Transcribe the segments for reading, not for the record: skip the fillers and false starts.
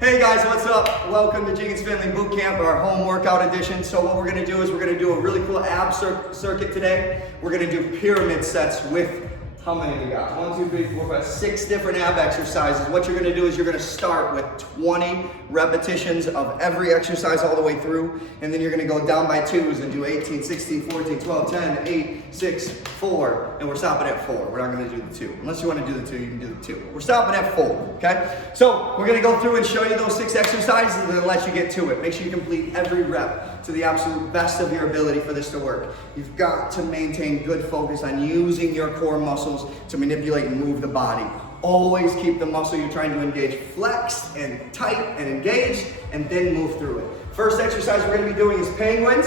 Hey guys, what's up? Welcome to Jenkins Family Boot Camp, our home workout edition. So what we're gonna do is we're gonna do a really cool ab circuit today. We're gonna do pyramid sets with, how many we got? 1, 2, 3, 4, 5, 6 different ab exercises. What you're gonna do is you're gonna start with 20 repetitions of every exercise all the way through, and then you're gonna go down by twos and do 18, 16, 14, 12, 10, 8, 6, 4, and we're stopping at 4. We're not gonna do the 2. Unless you wanna do the 2, you can do the 2. We're stopping at 4, okay? So we're gonna go through and show you those 6 exercises and then let you get to it. Make sure you complete every rep to the absolute best of your ability for this to work. You've got to maintain good focus on using your core muscles to manipulate and move the body. Always keep the muscle you're trying to engage flexed and tight and engaged, and then move through it. First exercise we're gonna be doing is penguins.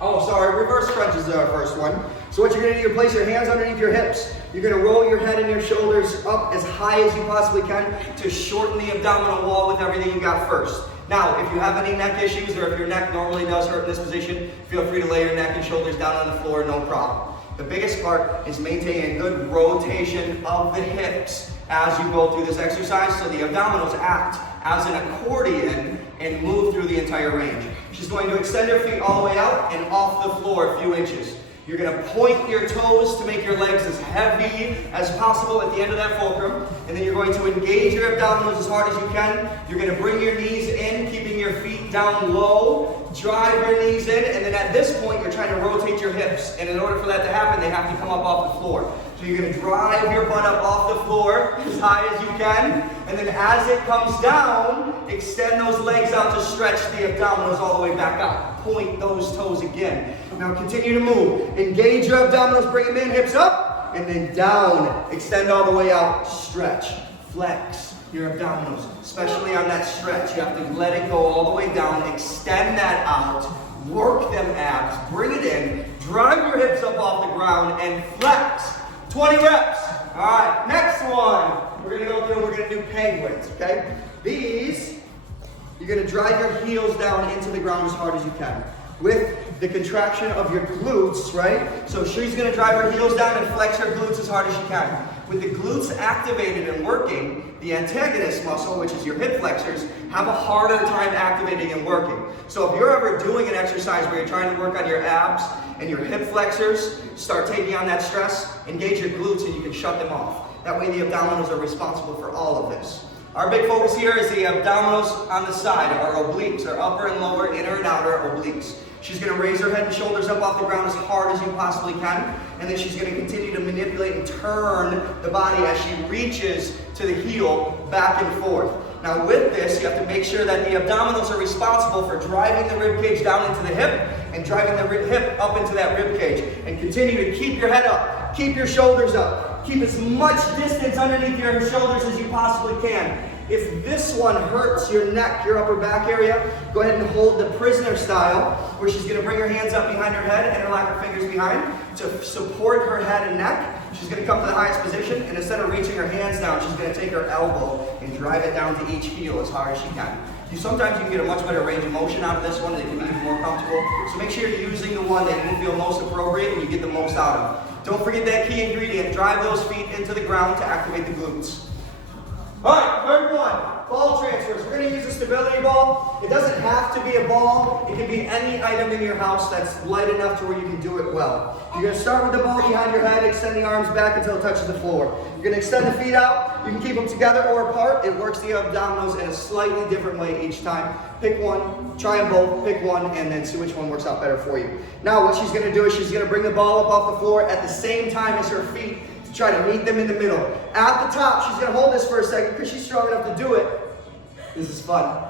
Reverse crunches are our first one. So what you're gonna do, you're place your hands underneath your hips. You're gonna roll your head and your shoulders up as high as you possibly can to shorten the abdominal wall with everything you got first. Now, if you have any neck issues or if your neck normally does hurt in this position, feel free to lay your neck and shoulders down on the floor, no problem. The biggest part is maintaining a good rotation of the hips as you go through this exercise so the abdominals act as an accordion and move through the entire range. She's going to extend her feet all the way out and off the floor a few inches. You're going to point your toes to make your legs as heavy as possible at the end of that fulcrum. And then you're going to engage your abdominals as hard as you can. You're going to bring your knees in, keeping your feet down low. Drive your knees in. And then at this point, you're trying to rotate your hips. And in order for that to happen, they have to come up off the floor. So you're going to drive your butt up off the floor as high as you can. And then as it comes down, extend those legs out to stretch the abdominals all the way back out. Point those toes again. Now continue to move. Engage your abdominals, bring them in, hips up, and then down. Extend all the way out, stretch, flex your abdominals. Especially on that stretch, you have to let it go all the way down, extend that out, work them abs, bring it in, drive your hips up off the ground, and flex. 20 reps. All right, next one. We're gonna go through and we're gonna do penguins, okay? These, you're gonna drive your heels down into the ground as hard as you can with the contraction of your glutes, right? So she's gonna drive her heels down and flex her glutes as hard as she can. With the glutes activated and working, the antagonist muscle, which is your hip flexors, have a harder time activating and working. So if you're ever doing an exercise where you're trying to work on your abs and your hip flexors start taking on that stress, engage your glutes and you can shut them off. That way the abdominals are responsible for all of this. Our big focus here is the abdominals on the side, our obliques, our upper and lower, inner and outer obliques. She's going to raise her head and shoulders up off the ground as hard as you possibly can, and then she's going to continue to manipulate and turn the body as she reaches to the heel back and forth. Now with this, you have to make sure that the abdominals are responsible for driving the rib cage down into the hip and driving the hip up into that rib cage. And continue to keep your head up, keep your shoulders up, keep as much distance underneath your shoulders as you possibly can. If this one hurts your neck, your upper back area, go ahead and hold the prisoner style, where she's going to bring her hands up behind her head, interlock her fingers behind to support her head and neck. She's going to come to the highest position, and instead of reaching her hands down, she's going to take her elbow and drive it down to each heel as hard as she can. Sometimes you can get a much better range of motion out of this one, and it can be even more comfortable. So make sure you're using the one that you feel most appropriate and you get the most out of. Don't forget that key ingredient. Drive those feet into the ground to activate the glutes. All right, third one, ball transfers. We're going to use a stability ball. It doesn't have to be a ball. It can be any item in your house that's light enough to where you can do it well. You're going to start with the ball behind your head, extend the arms back until it touches the floor. You're going to extend the feet out. You can keep them together or apart. It works the abdominals in a slightly different way each time. Pick one, try them both, pick one, and then see which one works out better for you. Now what she's going to do is she's going to bring the ball up off the floor at the same time as her feet. Try to meet them in the middle. At the top, she's going to hold this for a second because she's strong enough to do it. This is fun.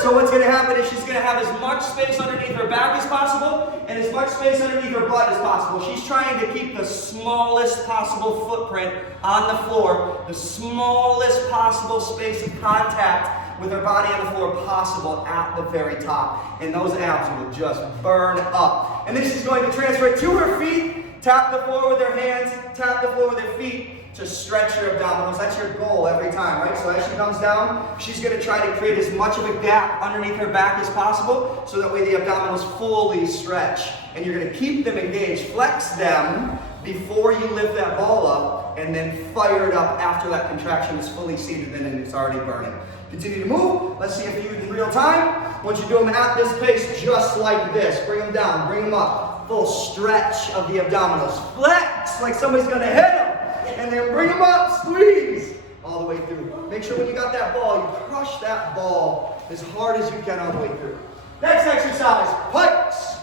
So what's going to happen is she's going to have as much space underneath her back as possible and as much space underneath her butt as possible. She's trying to keep the smallest possible footprint on the floor, the smallest possible space of contact with her body on the floor possible at the very top. And those abs will just burn up. And then she's going to transfer it to her feet. Tap the floor with her hands, tap the floor with her feet to stretch your abdominals. That's your goal every time, right? So as she comes down, she's going to try to create as much of a gap underneath her back as possible so that way the abdominals fully stretch. And you're going to keep them engaged. Flex them before you lift that ball up and then fire it up after that contraction is fully seated in and it's already burning. Continue to move. Let's see if you in real time. Once you do them at this pace, just like this. Bring them down, bring them up. Full stretch of the abdominals. Flex like somebody's gonna hit them. And then bring them up, squeeze all the way through. Make sure when you got that ball, you crush that ball as hard as you can all the way through. Next exercise, pikes.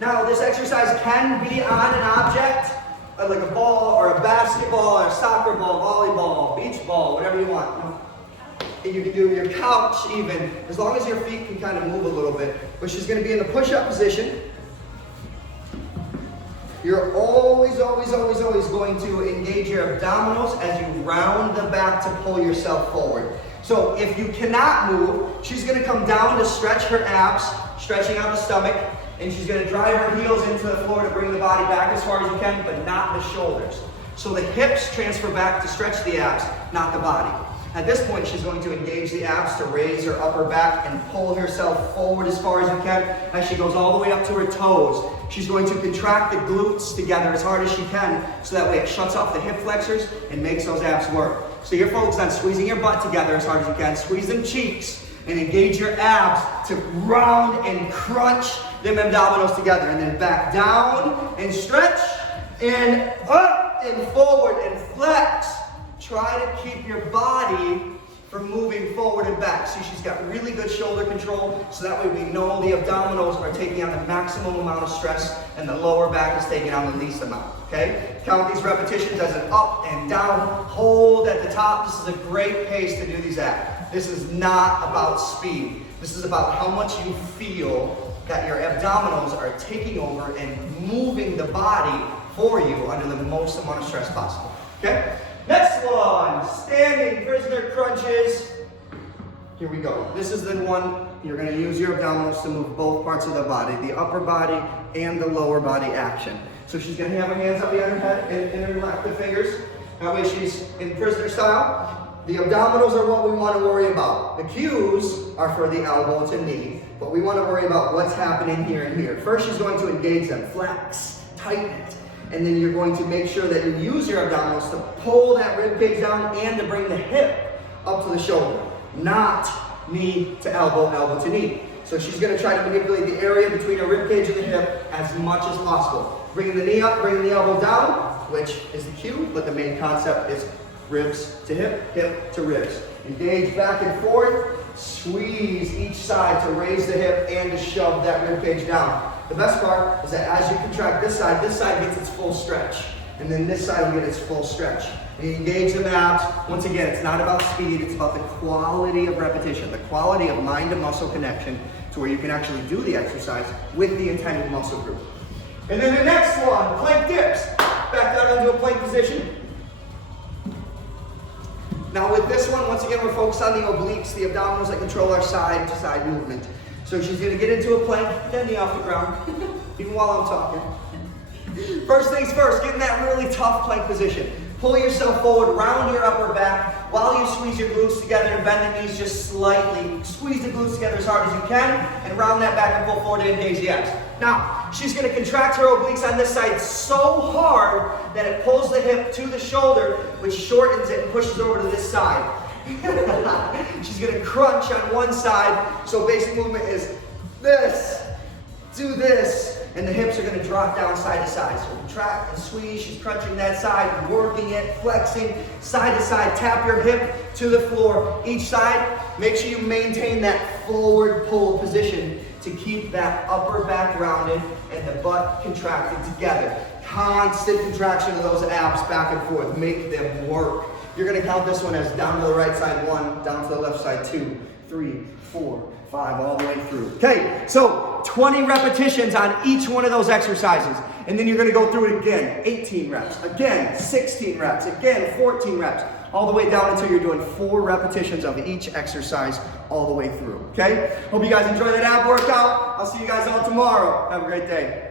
Now this exercise can be on an object, like a ball or a basketball or a soccer ball, volleyball, beach ball, whatever you want. And you can do your couch even, as long as your feet can kind of move a little bit. But she's going to be in the push-up position. You're always going to engage your abdominals as you round the back to pull yourself forward. So if you cannot move, she's going to come down to stretch her abs, stretching out the stomach, and she's going to drive her heels into the floor to bring the body back as far as you can, but not the shoulders. So the hips transfer back to stretch the abs, not the body. At this point, she's going to engage the abs to raise her upper back and pull herself forward as far as you can as she goes all the way up to her toes. She's going to contract the glutes together as hard as she can so that way it shuts off the hip flexors and makes those abs work. So you're focused on squeezing your butt together as hard as you can. Squeeze them cheeks and engage your abs to round and crunch them abdominals together. And then back down and stretch and up and forward and flex. Try to keep your body from moving forward and back. See, she's got really good shoulder control, so that way we know the abdominals are taking on the maximum amount of stress and the lower back is taking on the least amount, okay? Count these repetitions as an up and down, hold at the top. This is a great pace to do these at. This is not about speed. This is about how much you feel that your abdominals are taking over and moving the body for you under the most amount of stress possible, okay? Next one, standing prisoner crunches. Here we go. This is the one you're going to use your abdominals to move both parts of the body, the upper body and the lower body action. So she's going to have her hands up behind her head and interlock the fingers. That way she's in prisoner style. The abdominals are what we want to worry about. The cues are for the elbow to knee, but we want to worry about what's happening here and here. First, she's going to engage them, flex, tighten it. And then you're going to make sure that you use your abdominals to pull that rib cage down and to bring the hip up to the shoulder, not knee to elbow, elbow to knee. So she's going to try to manipulate the area between her rib cage and the hip as much as possible. Bringing the knee up, bringing the elbow down, which is the cue, but the main concept is ribs to hip, hip to ribs. Engage back and forth, squeeze each side to raise the hip and to shove that rib cage down. The best part is that as you contract this side gets its full stretch. And then this side will get its full stretch. And you engage the abs. Once again, it's not about speed, it's about the quality of repetition, the quality of mind to muscle connection to where you can actually do the exercise with the intended muscle group. And then the next one, plank dips. Back down into a plank position. Now with this one, once again, we're focused on the obliques, the abdominals that control our side to side movement. So she's going to get into a plank, then knee off the ground, even while I'm talking. First things first, get in that really tough plank position. Pull yourself forward, round your upper back while you squeeze your glutes together and bend the knees just slightly. Squeeze the glutes together as hard as you can and round that back and pull forward to engage the abs. Now, she's going to contract her obliques on this side so hard that it pulls the hip to the shoulder, which shortens it and pushes over to this side. She's going to crunch on one side, so basic movement is this, do this, and the hips are going to drop down side to side. So contract and squeeze, she's crunching that side, working it, flexing, side to side, tap your hip to the floor. Each side, make sure you maintain that forward pull position to keep that upper back rounded and the butt contracted together. Constant contraction of those abs back and forth, make them work. You're going to count this one as down to the right side 1, down to the left side 2, 3, 4, 5, all the way through. Okay, so 20 repetitions on each one of those exercises. And then you're going to go through it again. 18 reps, again 16 reps, again 14 reps, all the way down until you're doing 4 repetitions of each exercise all the way through. Okay? Hope you guys enjoy that ab workout. I'll see you guys all tomorrow. Have a great day.